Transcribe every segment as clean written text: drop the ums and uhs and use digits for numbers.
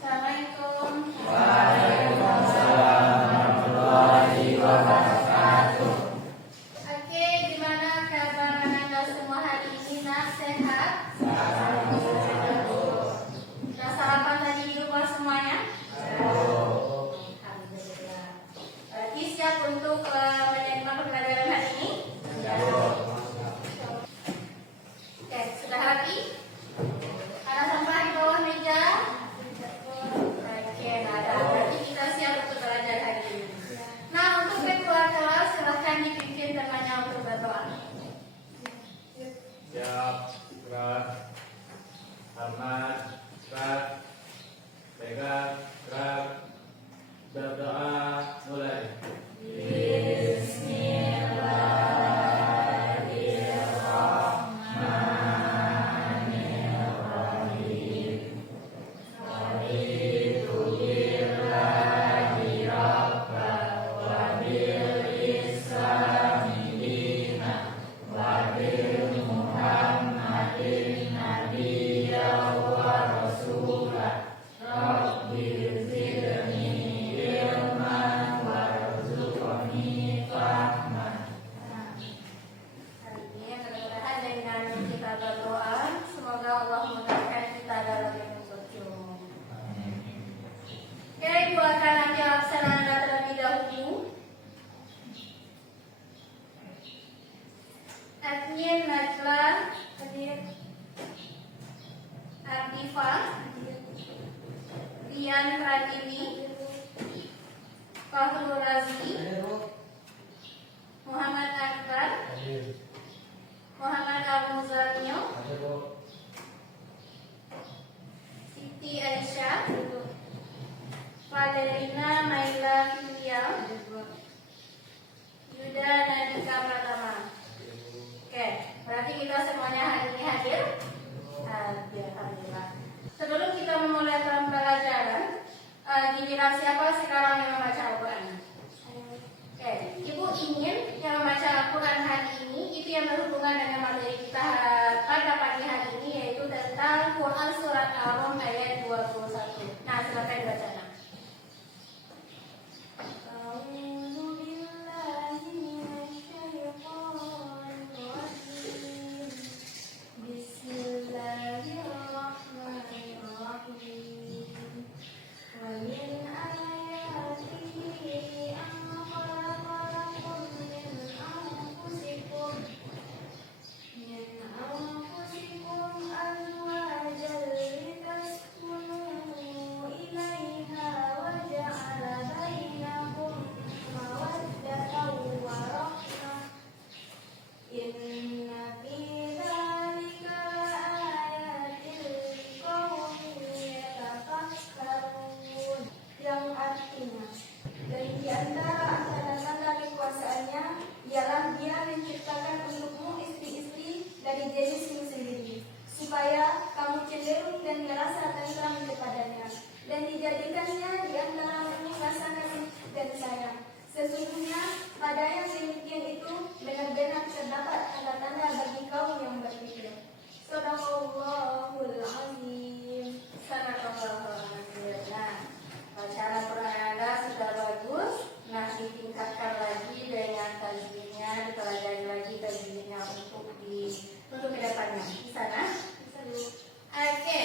Assalamualaikum. Waalaikumsalam warahmatullahi wabarakatuh. Oke, gimana kabar Anda semua hari ini? Nak sehat? Sudah sarapan tadi di rumah semuanya? Alhamdulillah. Berarti siap untuk menyimak pelajaran hari ini? Oke, sudah rapi? Ada sampah di bawah meja? Oke, nggak ada. Berarti kita siap untuk belajar hari ini. Nah, untuk ketua kelas silahkan dipimpin temannya untuk berdoa. Siap, gerak, Ahmad, gerak, pegang, gerak, berdoa, mulai. Hari ini mudah-mudahan dengan kita berdoa, semoga Allah memudahkan kita dalam menuntut ilmu. Oke, Ibu akan ambil absen Anda terlebih dahulu. Admin Najla, Ardifa, Rian Pratiwi, Fahrul Razi, Muhammad Akbar, Muhammad Abu Zarnyo, Siti Aisyah, Valerina Maila Filial, Yuda Nadika Pratama. Oke, berarti kita semuanya hari ini hadir? Alhamdulillah. Sebelum kita memulai pembelajaran, giliran siapa sekarang yang membaca Al-Quran? Oke, Ibu ingin yang membaca Al-Quran hari ini itu yang berhubungan dengan materi kita pada pagi hari ini, yaitu tentang Quran Surat Al-Rum ayat 21. Nah, silakan dibaca. Supaya kamu cenderung dan merasa tentram kepadanya, dan dijadikannya di antaramu rasa kasih dan sayang. Sesungguhnya pada yang demikian itu benar-benar terdapat tanda-tanda bagi kaum yang berpikir. Shadaqallahul azim. Sadaqallahul azim. Nah, bacaan Al-Quran Anda sudah bagus. Nah, ditingkatkan lagi dengan tajwidnya, dipelajari lagi tajwidnya untuk kedepannya. Di sana. Oke.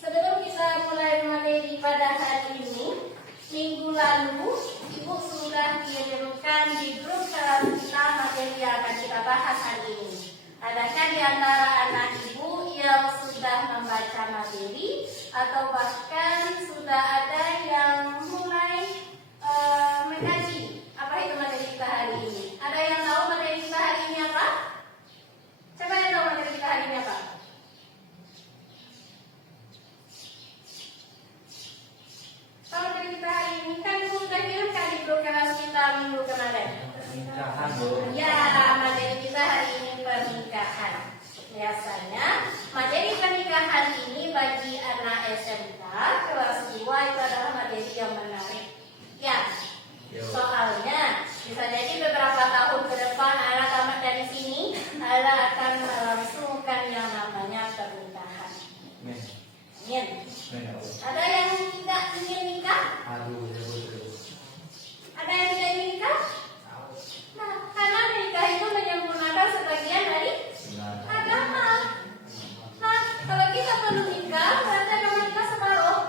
Sebelum kita mulai materi pada hari ini, minggu lalu Ibu sudah menyerukan di grup kelas kita materi yang akan kita bahas hari ini. Adakah di antara anak Ibu yang sudah membaca materi atau bahkan sudah ada yang mulai mengkaji apa itu materi kita hari ini? Ada yang tahu materi kita hari ini apa? Siapa yang tahu materi kita hari ini apa? Tahu materi kita hari ini kan sudah kirimkan di grup kelas kita minggu kemarin. Ya, materi kita hari ini pernikahan. Biasanya materi pernikahan ini bagi anak SMK kelas 2 itu adalah materi yang menarik. Ya, soalnya bisa jadi beberapa tahun ke depan anak tamat dari sini, anak akan melangsungkan yang namanya pernikahan. Ingin? Nah, Ada yang tidak ingin nikah? aduh, terus. Ada yang tidak ingin nikah? Nah, karena nikah itu menyempurnakan sebagian dari agama. Nah, kalau kita perlu nikah, berarti agama kita separuh.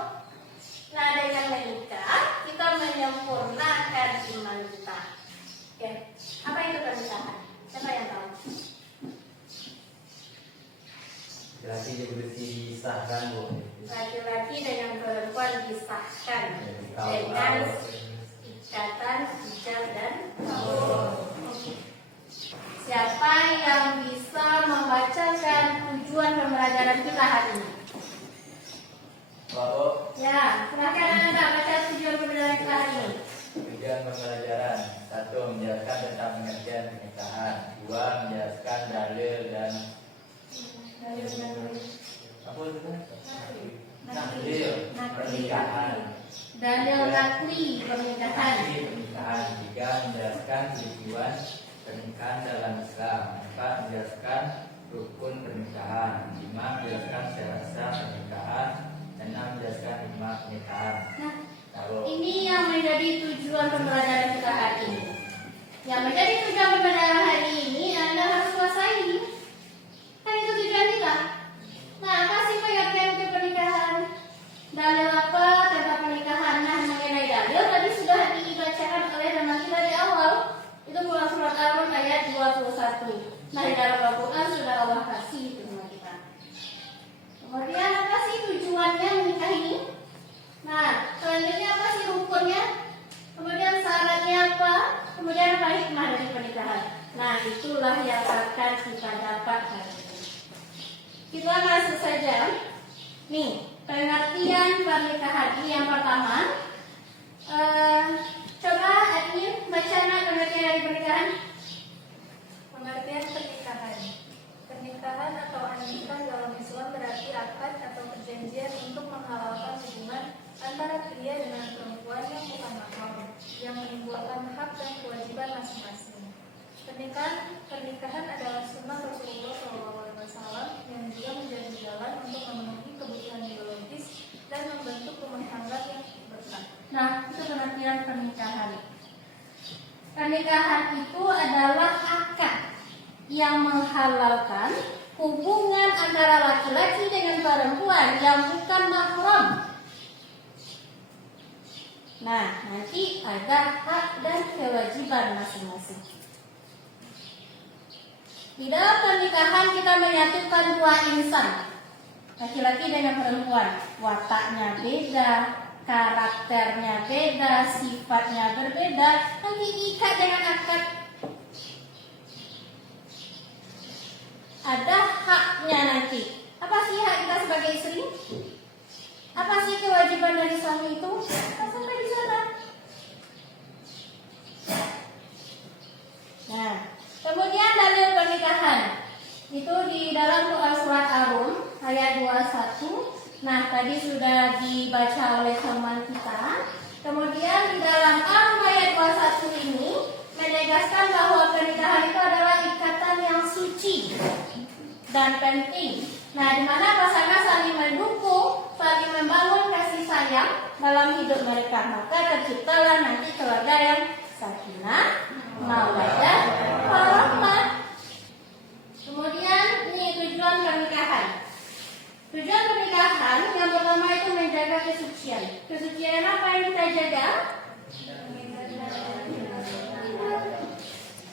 Nah, dengan menikah, kita menyempurnakan iman kita. Oke, apa itu pernikahan? Siapa yang tahu? Laki disahkan, Bu. Laki-laki dengan perempuan disahkan Tahu. dengan ikatan hijab dan kabul. Siapa yang bisa membacakan tujuan pembelajaran kita hari ini? Bu, Ya, silakan Anda baca tujuan pembelajaran kita hari ini. tujuan pembelajaran 1. Menjelaskan tentang pengertian pernikahan. 2. Menjelaskan dalil dan apa itu? Dalil pernikahan. Dalil nakli pernikahan. Pernikahan. 3. Menjelaskan tujuan pernikahan dalam Islam. 4. Menjelaskan rukun pernikahan. 5. Menjelaskan syarat-syarat pernikahan. 6. Menjelaskan hikmah pernikahan. Nah, Lalu ini yang menjadi tujuan pembelajaran kita hari ini. Yang menjadi tujuan pembelajaran hari ini Anda harus kuasai. Kan itu tujuan kita. Nah, apa sih pengertian untuk pernikahan? Dalil apa tentang pernikahan? Nah, mengenai dalil tadi sudah dibacakan oleh teman kita di awal. Itu mulai surat Al-Rum ayat 21. Nah, di dalam Al-Quran sudah Allah kasih itu sama kita. Kemudian apa sih tujuannya menikah ini? Nah, selanjutnya apa sih rukunnya? Kemudian syaratnya apa? Kemudian apa hikmah dari pernikahan? Nah, itulah yang akan kita dapat hari ini. Kita masuk saja. Nih, pengertian pernikahan ini yang pertama. Coba Admin baca pengertian dari pernikahan. Pengertian pernikahan. Pernikahan atau nikah dalam Islam berarti akad atau perjanjian untuk menghalalkan hubungan antara pria dengan perempuan yang bukan mahram, yang menimbulkan hak dan kewajiban masing-masing. Pernikahan adalah sunnah Rasulullah SAW yang juga menjadi jalan untuk memenuhi kebutuhan biologis dan membentuk rumah tangga yang berkah. Nah, itu pengertian pernikahan. Pernikahan itu adalah akad yang menghalalkan hubungan antara laki-laki dengan perempuan yang bukan mahram. Nah, nanti ada hak dan kewajiban masing-masing. Di dalam pernikahan kita menyatukan dua insan, laki-laki dengan perempuan. Wataknya beda, karakternya beda, sifatnya berbeda, nanti diikat dengan akad. Ada haknya nanti. Apa sih hak kita sebagai istri? Apa sih kewajiban dari suami itu? Sampai di sana. Nah, kemudian dalil pernikahan itu di dalam surat Ar-Rum ayat 21. Nah, tadi sudah dibaca oleh teman kita. Kemudian di dalam Ar-Rum ayat 21 ini menegaskan bahwa pernikahan itu adalah ikatan yang suci dan penting. Nah, di mana pasangan saling mendukung, saling membangun kasih sayang dalam hidup mereka. Maka terciptalah nanti keluarga yang sakinah, mawaddah, warahmah. Kemudian ini tujuan pernikahan. Tujuan pernikahan yang pertama itu menjaga kesucian. Kesucian apa yang kita jaga?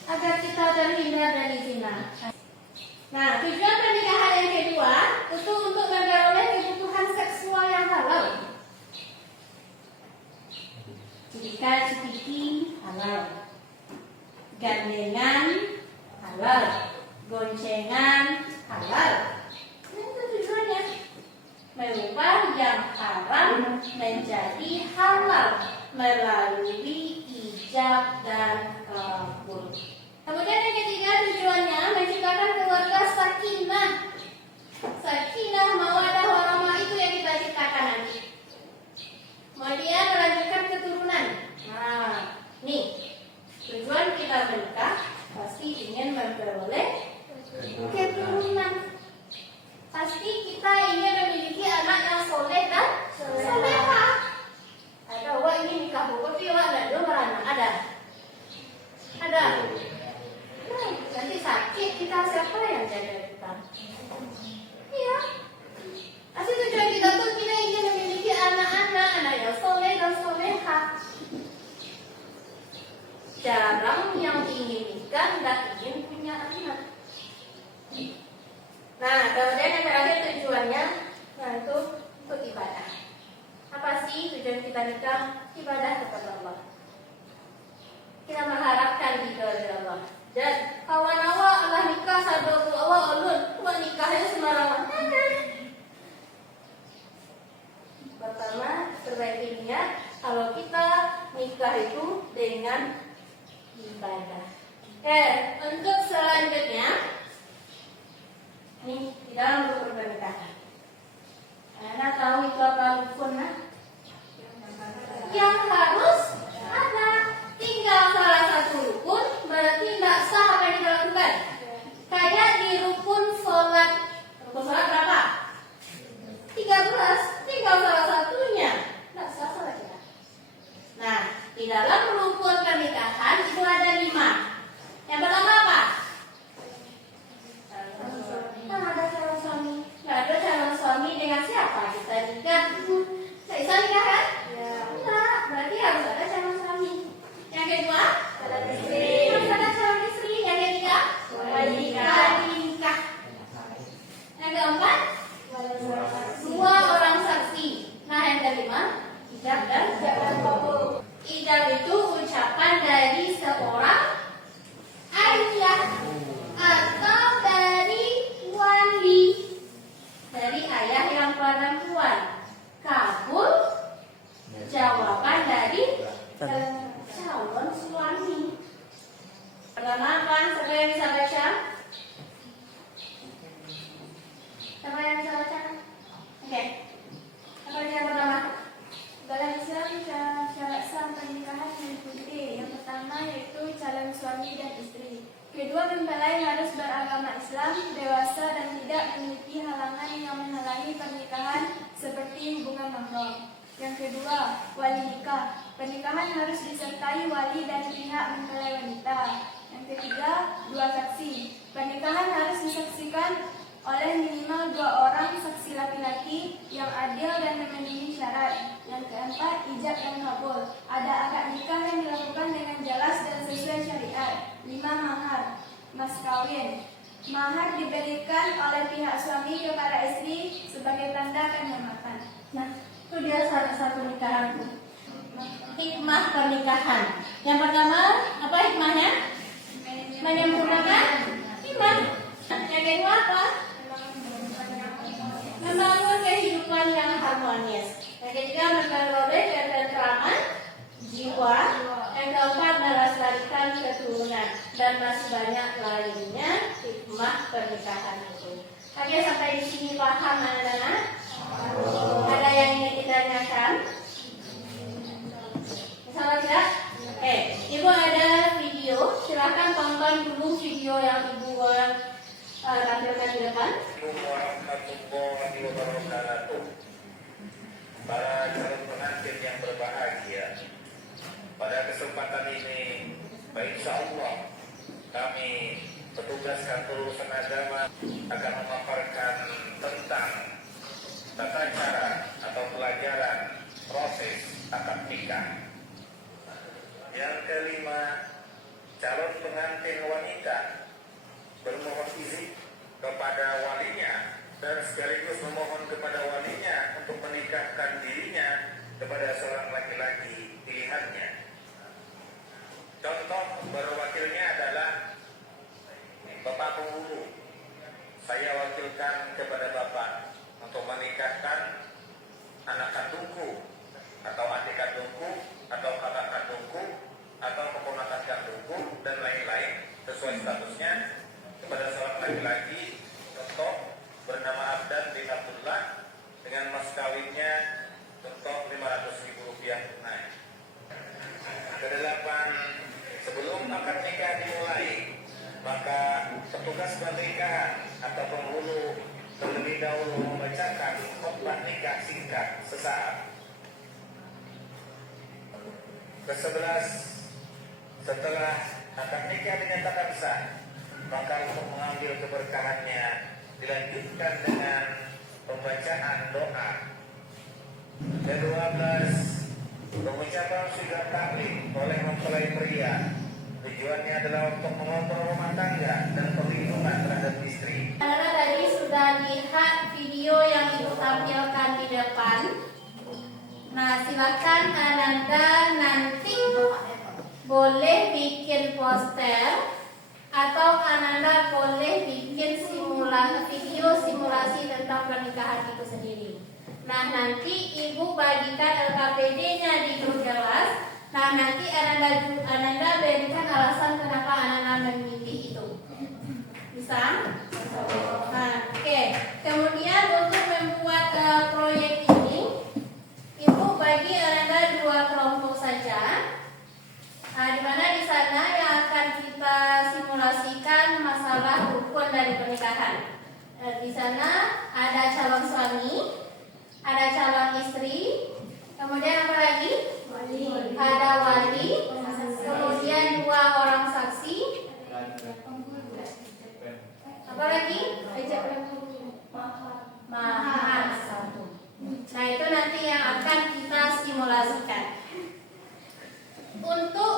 Agar kita terhindar dari zina. Nah, tujuan pernikahan yang kedua itu untuk memperoleh kebutuhan seksual yang halal. Jika cipiki halal, gandengan halal, goncengan halal. Nah, itu tujuannya. Mengubah yang haram menjadi halal melalui ijab dan kabul. Kemudian yang ketiga tujuannya menciptakan keluarga sakinah. Sakinah, mawaddah, warahmah itu yang kita ciptakan nanti. Kemudian melanjutkan keturunan. Nah, nih tujuan kita menikah pasti ingin memperoleh keturunan. Pasti kita ingin memiliki anak yang soleh untuk ibadah. Apa sih tujuan kita nikah? Ibadah kepada Allah. Kita mengharapkan ridho dari Allah. Dan kawan awak Allah nikah sadoku awak ulun, awak nikahnya sembarangan. Pertama, perbaiki niat kalau kita nikah itu dengan ibadah. Untuk selanjutnya, nih di dalam rukun pernikahan. Anda tahu itu apa rukun? Yang harus ada. Tinggal salah satu rukun, berarti tidak sah apa yang kita lakukan. Kayak di rukun sholat berapa? 13, tinggal salah satunya, tidak sah sholat kita. Nah, di dalam rukun pernikahan itu ada 5. Yang pertama apa? Kan ada calon suami. Nggak ada calon suami, dengan siapa kita nikah? Nggak bisa nikah kan? Enggak, berarti harus ada calon suami. Yang kedua, calon istri. Harus ada calon istri. Yang ketiga, wali nikah. Yang keempat, 2 orang saksi. Nah, yang kelima, ijab dan kabul. Ijab itu ucapan dari seorang ayah atau dari wali, dari ayah yang perempuan. Kabul jawaban dari calon suami. Pertama apa? Siapa yang bisa baca? Siapa yang bisa baca? Oke. Apa yang pertama? Dalam Islam, syarat sah pernikahan meliputi yang pertama yaitu calon suami dan istri. Kedua, mempelai harus beragama Islam, dewasa dan tidak memiliki halangan yang menghalangi pernikahan seperti hubungan mahram. Yang kedua, wali nikah. Pernikahan harus disertai wali dan pihak mempelai wanita. Yang ketiga, 2 saksi. Pernikahan harus disaksikan oleh minimal 2 orang saksi laki-laki yang adil dan memenuhi syarat. Yang keempat, ijab dan kabul. Ada akad nikah yang dilakukan dengan jelas dan sesuai syariat. 5, mahar, mas kawin. Mahar diberikan oleh pihak suami kepada istri sebagai tanda penghormatan. Nah, itu dia syarat pernikahan. Hikmah pernikahan. Yang pertama, apa hikmahnya? Menyempurnakan iman. Yang kedua apa? Membangun kehidupan yang harmonis. Yang ketiga, memperoleh ketentraman jiwa. Yang keempat, melestarikan keturunan. Dan masih banyak lainnya hikmah pernikahan itu. Oke, sampai di sini paham anak-anak? Ada yang ingin ditanyakan? Sama tidak? Ibu ada video. Silakan tonton dulu video yang ibu tampilkan di depan. Assalamualaikum warahmatullahi wabarakatuh. Para calon pengantin yang berbahagia, pada kesempatan ini, insya Allah kami petugas kantor urusan agama akan memaparkan tentang tata cara atau pelajaran proses akad nikah. Yang kelima, calon pengantin wanita bermohon izin kepada walinya dan sekaligus memohon kepada walinya untuk menikahkan dirinya kepada seorang laki-laki pilihannya. Contoh berwakilnya adalah Bapak penghulu. Saya wakilkan kepada Bapak untuk menikahkan anak kandungku atau adik kandungku atau kakak kandungku atau keponakan kandungku dan lain-lain sesuai statusnya kepada seorang laki-laki, contoh bernama Abdan bin Abdullah dengan mas kawinnya contoh Rp500.000 tunai. Kedelapan, sebelum akad nikah dimulai, maka petugas pernikahan atau penghulu terlebih dahulu membacakan khutbah nikah singkat sesaat. Ke-11, setelah akad nikah dinyatakan sah, maka untuk mengambil keberkahannya dilanjutkan dengan pembacaan doa. Ke-12, pengucapan sigat taklim oleh mempelai pria Tujuannya adalah untuk mengontrol rumah tangga dan perlindungan terhadap istri. Karena tadi sudah lihat video yang Ibu tampilkan di depan. Nah, silakan Ananda nanti boleh bikin poster atau Ananda boleh bikin video simulasi tentang pernikahan itu sendiri. Nah, nanti Ibu bagikan LKPD-nya di grup kelas. Nah, nanti Ananda berikan alasan kenapa Ananda memilih itu. Bisa? Nah, oke. Kemudian untuk membuat proyek ini, Ibu bagi Ananda 2 kelompok saja. Nah, di mana di sana yang akan kita simulasikan masalah rukun dari pernikahan. Di sana ada calon suami, ada calon istri, kemudian apa lagi? Ada wali, kemudian 2 orang saksi, apa lagi? Mahar 1. Nah, itu nanti yang akan kita simulasikan. Untuk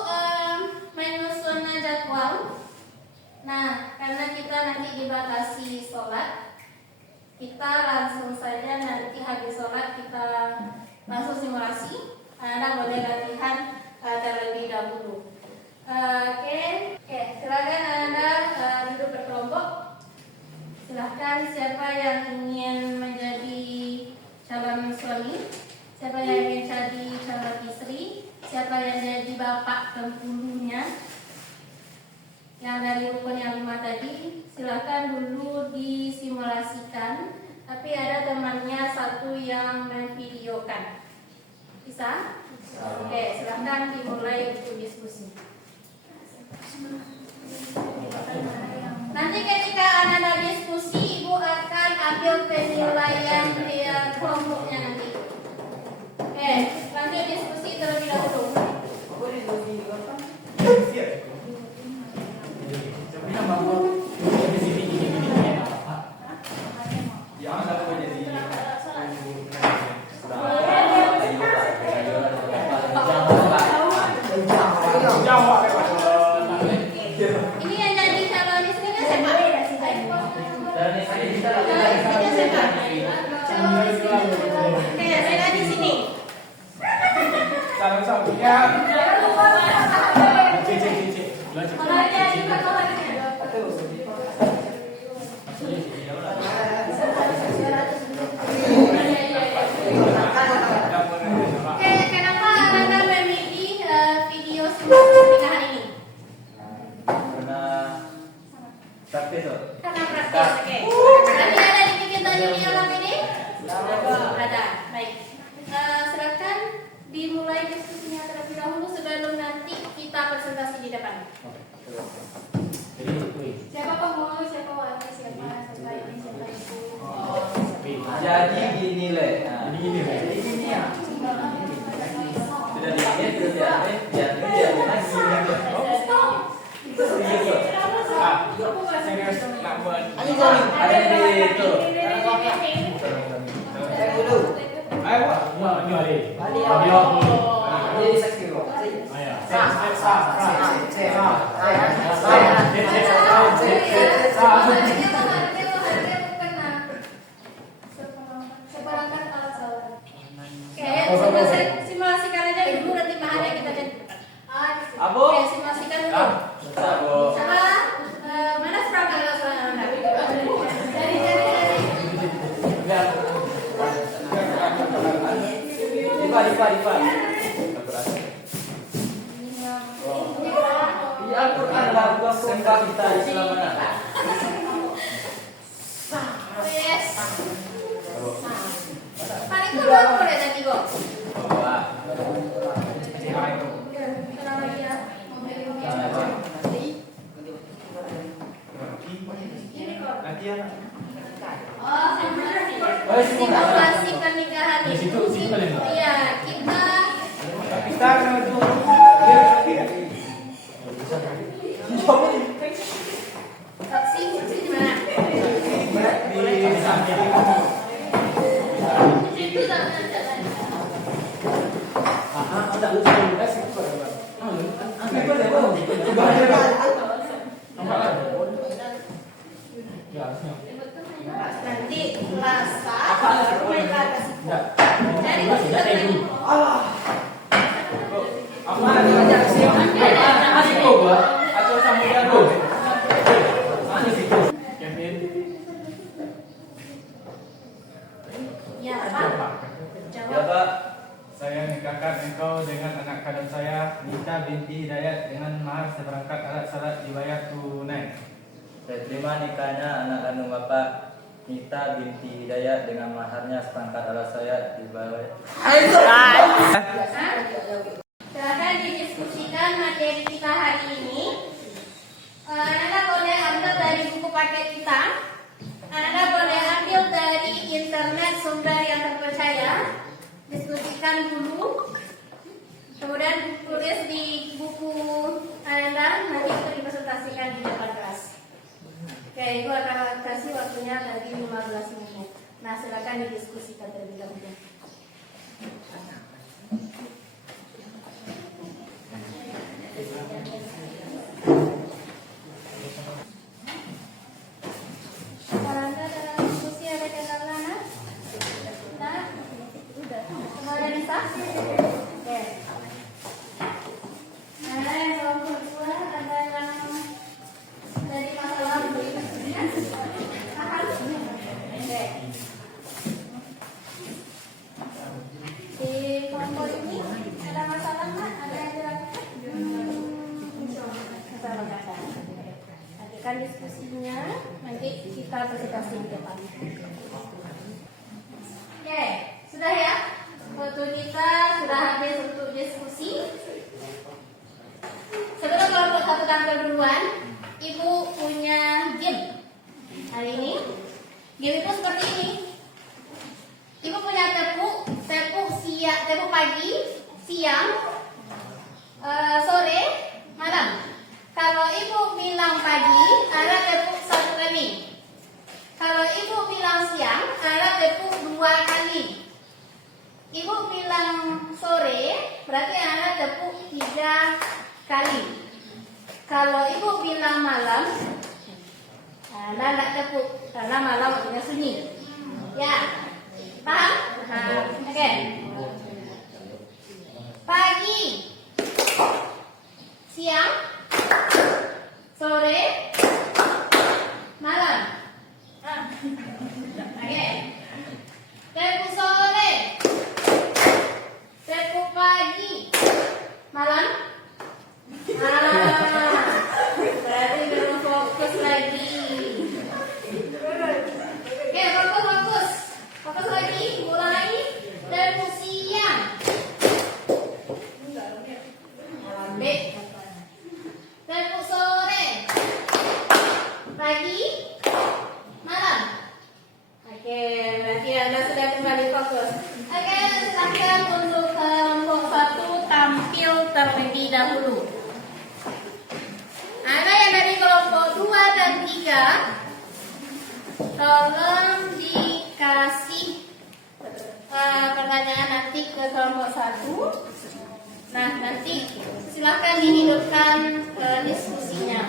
menyusun jadwal, nah karena kita nanti dibatasi sholat, kita langsung saja nanti habis sholat kita langsung simulasi. Anda boleh latihan terlebih dahulu. Oke, silakan Anda duduk berkelompok. Silahkan siapa yang ingin menjadi calon suami, siapa yang ingin jadi calon istri, siapa yang jadi bapak penghulunya yang dari rukun yang 5 tadi, silahkan dulu disimulasikan. Tapi ada temannya 1 yang memvideokan. Bisa? Oke, silahkan dimulai untuk diskusi. Nanti ketika Anda diskusi, Ibu akan ambil penilaian di kelompoknya nanti. Oke, lanjut diskusi terlebih dahulu. Ini yang jadi calon istrinya siapa? Calon istrinya siapa? Oke, saya di sini. Calon suaminya. Kenapa Anda memilih video pernikahan ini? Karena praktis tuh. Karena praktis. Oke. Tadi ada dibikin tadi di alam ini? Ada. Baik. Silakan dimulai diskusinya terlebih dahulu sebelum nanti kita presentasi di depan. Siapa penghulu, siapa wali, siapa ini, siapa itu. Jadi gini Le. Jadi gini ya. Sudah dikit terus ya. Biar ada di itu. Seperangkat alat sholat. Oke, simulasikan aja dulu nanti bahannya kita jadi. Abu. Oke, simulasikan dulu. Abu. Salah, mana seperangkat alat sholat Anda? Dari. Diva. Di Al-Quran lah gua sembah kita Islam mana? Yes. Paling keluar boleh tadi kok. Wah. Tenang lagi ya. Simulasi pernikahan itu. Iya, kita saksi di mana? Itu jalan. Nanti rasa mereka kasih. Jadi kita tanya. Atau sambil jago? Ya, Pak. Ya Jawab. Pak. Saya nikahkan engkau dengan anak kandung saya, Nita binti Hidayat, dengan mahar seperangkat alat salat dibayar tunai. Saya terima nikahnya anak kandung Bapak Nita binti Hidayat dengan maharnya seperangkat alat saya dibayar. Silakan didiskusikan materi kita hari ini. Anda boleh ambil dari buku paket kita. Anda boleh ambil dari internet sumber yang terpercaya. Diskusikan dulu. Kemudian tulis di buku Anda, nanti itu dipresentasikan di depan kelas. Oke, Ibu akan kasih waktunya tadi 15 menit. Nah, silakan didiskusikan terlebih dahulu. Anda dalam diskusi ada catatan? Nah, kemarin Nisa? Oke. Ada yang kelompok dua, ada yang dari masalah berikutnya. Paham? Oke. Di kelompok ini ada masalah nggak? Ada yang diragukan? Masalah nggak ada. Nantikan diskusinya, nanti kita presentasi di depan. Oke, sudah ya? Waktu kita sudah habis untuk diskusi. Sebelum kelompok satu tampil duluan, Ibu punya game hari ini. Game itu seperti ini. Ibu punya tepuk pagi, siang, sore, malam. Kalau Ibu bilang pagi, Anda tepuk 1 kali. Kalau Ibu bilang siang, Anda tepuk 2 kali. Ibu bilang sore, berarti Anda tepuk 3 kali. Kalau Ibu bilang malam, Anda nggak tepuk karena malam waktunya sunyi. Ya, paham? Oke. Pagi, siang, sore, malam. Oke. Tepuk sore, tepuk pagi, malam. Berarti belum fokus lagi. Oke, fokus. Fokus lagi, mulai. Tepuk siang. Ambil. Tepuk sore. Pagi. Malam. Oke, berarti Anda sudah kembali fokus. Oke, silakan untuk kelompok 1 tampil terlebih dahulu. Ada yang dari kelompok 2 dan 3, tolong dikasih pertanyaan nanti ke kelompok 1. Nah, nanti silakan dihidupkan diskusinya.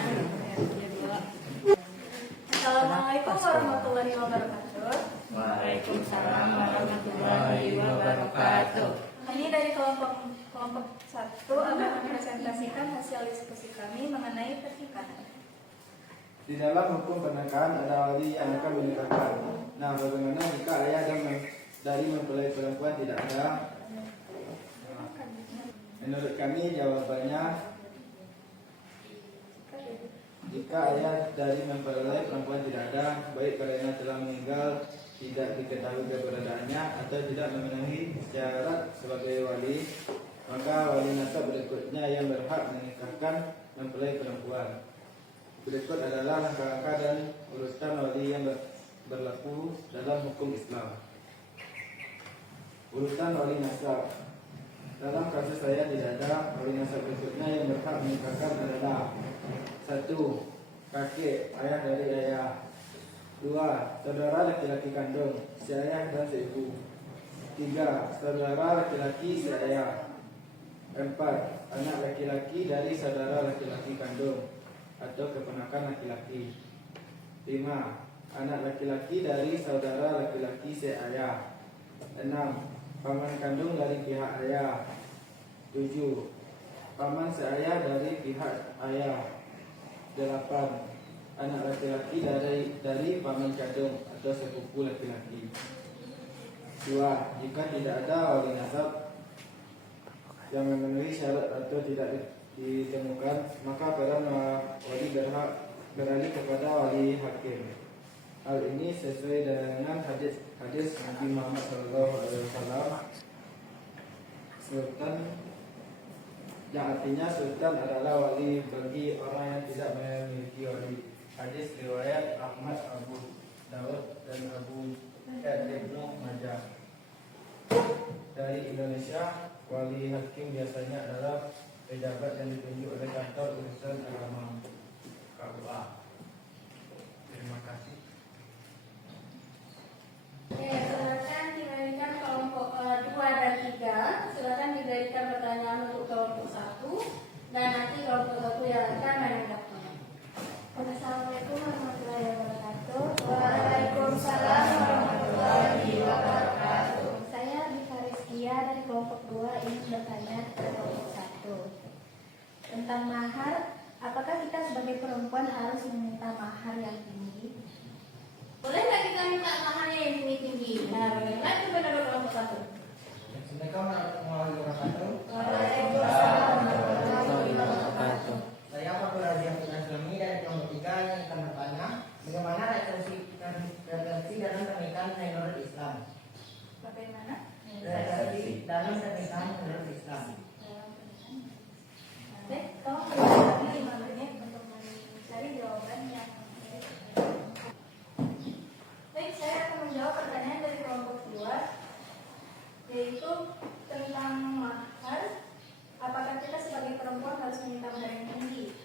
Assalamualaikum warahmatullahi wabarakatuh. Waalaikumsalam warahmatullahi wabarakatuh. Ini dari kelompok 1 akan mempresentasikan hasil diskusi kami mengenai pernikahan. Di dalam hukum pernikahan ada wali yang akan menikahkan. Nah, bagaimana jika ayah dari mempelai perempuan tidak ada? Menurut kami jawabannya, jika ayah dari mempelai perempuan tidak ada, baik karena telah meninggal, tidak diketahui keberadaannya, atau tidak memenuhi syarat sebagai wali, maka wali nasab berikutnya yang berhak menikahkan mempelai perempuan. Berikut adalah langkah-langkah dan urutan wali yang berlaku dalam hukum Islam. Urutan wali nasab. Dalam kasus saya tidak ada, wali nasab berikutnya yang berhak menikahkan adalah: 1. Kakek, ayah dari ayah. 2. Saudara laki-laki kandung, si ayah dan si ibu. 3. Saudara laki-laki si ayah. 4. Anak laki-laki dari saudara laki-laki kandung atau keponakan laki-laki. 5. Anak laki-laki dari saudara laki-laki seayah. 6. Paman kandung dari pihak ayah. 7. Paman seayah dari pihak ayah. 8. Anak laki-laki dari paman kandung atau sepupu laki-laki. 2. Jika tidak ada wali nasab yang memenuhi syarat atau tidak ditemukan, maka peran wali beralih kepada wali hakim. Hal ini sesuai dengan hadis Nabi Muhammad SAW. Sultan, yang artinya sultan adalah wali bagi orang yang tidak memiliki wali. Hadis riwayat Ahmad, Abu Dawud dan Abu Ibnu Majah. Dari Indonesia, wali hakim biasanya adalah pejabat yang ditunjuk oleh kantor urusan agama KUA. Terima kasih. Silakan diberikan kelompok 2 dan 3. Silakan diberikan pertanyaan untuk kelompok 1 dan nanti kelompok 1 yang akan menanggapnya. Assalamualaikum warahmatullahi wabarakatuh. Waalaikumsalam warahmatullahi wabarakatuh. Saya Bika Rizkia dari kelompok 2 ingin bertanya ke kelompok 1 tentang mahar. Apakah kita sebagai perempuan harus meminta mahar yang tinggi? Boleh nggak kita minta maharnya yang tinggi-tinggi? Nah, bagaimana itu benar kelompok 1? Assalamualaikum warahmatullahi wabarakatuh. Waalaikumsalam warahmatullahi wabarakatuh. Saya Pak Raja Islami dari kelompok 3 yang akan bertanya bagaimana referensi dalam pernikahan menurut Islam. Bagaimana? Referensi dalam pernikahan menurut Islam. Baik, tolong beri 5 menit untuk mencari jawaban yang baik. Saya akan menjawab pertanyaan dari kelompok 2, yaitu tentang mahar. Apakah kita sebagai perempuan harus meminta mahar yang tinggi?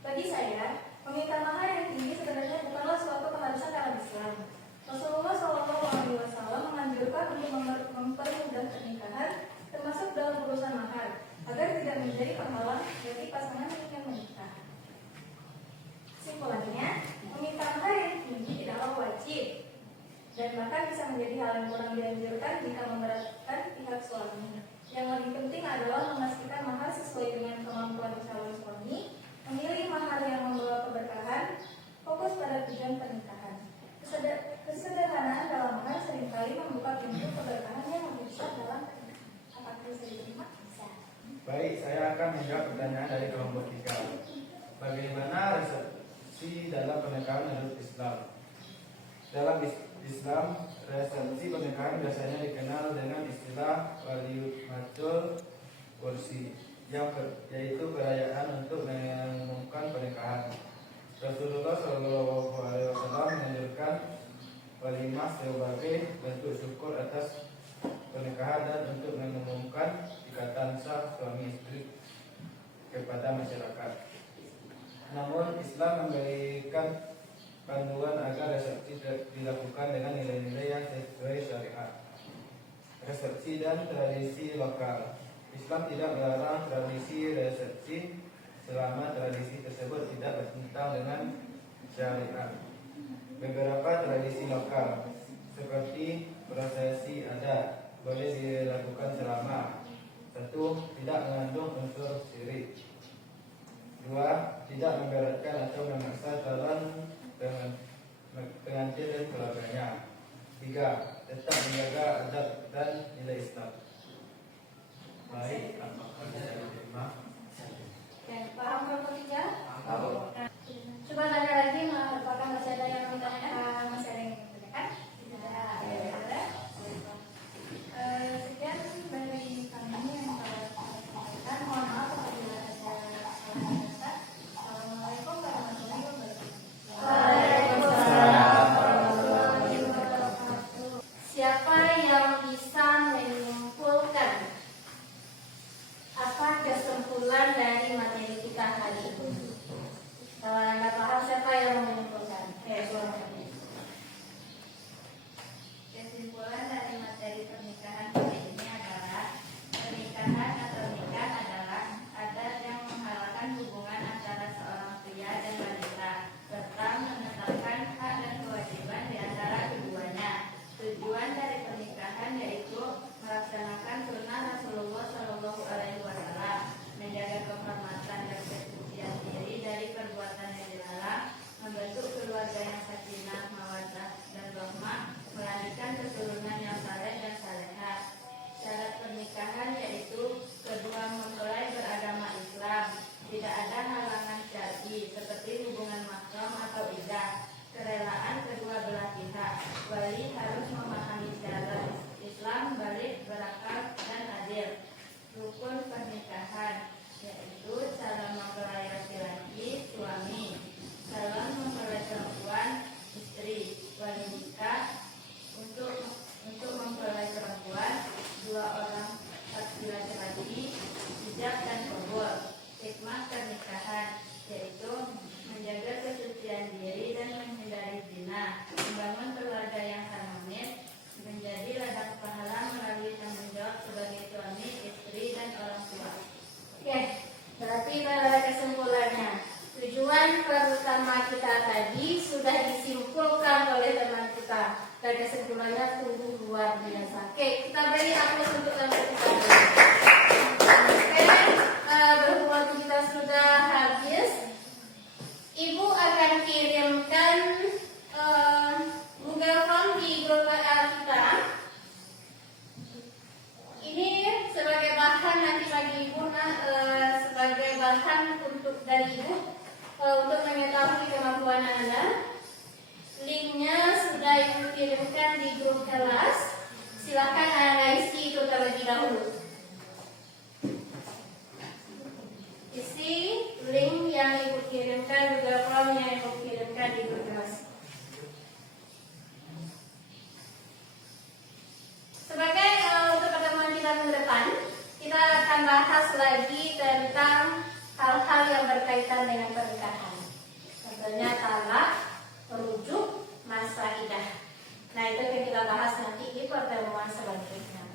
Bagi saya, meminta mahar yang tinggi sebenarnya bukanlah suatu keharusan dalam Islam. Rasulullah SAW menganjurkan untuk mempermudah pernikahan, termasuk dalam urusan mahar, agar tidak menjadi penghalang bagi pasangan yang ingin menikah. Kesimpulannya, meminta mahar yang tinggi tidaklah wajib, dan bahkan bisa menjadi hal yang kurang dianjurkan jika memberatkan pihak suami. Yang lebih penting adalah memastikan mahar sesuai dengan kemampuan calon suami, memilih mahar yang membawa keberkahan, fokus pada tujuan pernikahan. Kesederhanaan dalam mahar seringkali membuka pintu keberkahan yang lebih besar dalam pernikahan. Apakah bisa diterima? Bisa. Baik, saya akan menjawab pertanyaan dari kelompok 3. Bagaimana resepsi dalam pernikahan menurut Islam? Dalam Islam, resepsi pernikahan biasanya dikenal dengan istilah waliul matul kursi, yaitu perayaan untuk mengumumkan pernikahan. Rasulullah SAW menganjurkan walimah sebagai bentuk syukur atas pernikahan dan untuk mengumumkan ikatan sah suami istri kepada masyarakat. Namun Islam memberikan panduan agar resepsi dilakukan dengan nilai-nilai yang sesuai syariat. Resepsi dan tradisi lokal. Islam tidak melarang tradisi resepsi selama tradisi tersebut tidak bertentangan dengan syariat. Beberapa tradisi lokal seperti prosesi adat boleh dilakukan selama 1. Tidak mengandung unsur syirik. 2. Tidak memberatkan atau memaksa calon pengantin dan keluarganya. 3. Tetap menjaga adab dan nilai Islam. Baik, apakah bisa diterima? Paham kelompok 3? Paham. Coba tanya lagi, apakah masih ada yang bertanya? Masih ada yang ingin bertanyakan? Tidak. Sekian dari kami yang telah sampaikan. Mohon maaf apabila ada salah kata. Assalamualaikum warahmatullahi wabarakatuh. Waalaikumsalam warahmatullahi wabarakatuh. Siapa yang bisa menyimpulkan apa kesimpulan dari materi kita hari ini? dari Ibu untuk mengetahui kemampuan Anda. Linknya sudah Ibu kirimkan di grup kelas. Silakan Anda isi itu terlebih dahulu. Isi link yang Ibu kirimkan, juga form yang Ibu kirimkan di grup kelas. Sebagai untuk pertemuan kita minggu depan, kita akan bahas lagi tentang hal-hal yang berkaitan dengan pernikahan. Contohnya talak, rujuk, masa idah. Nah, itu yang kita bahas nanti di pertemuan selanjutnya.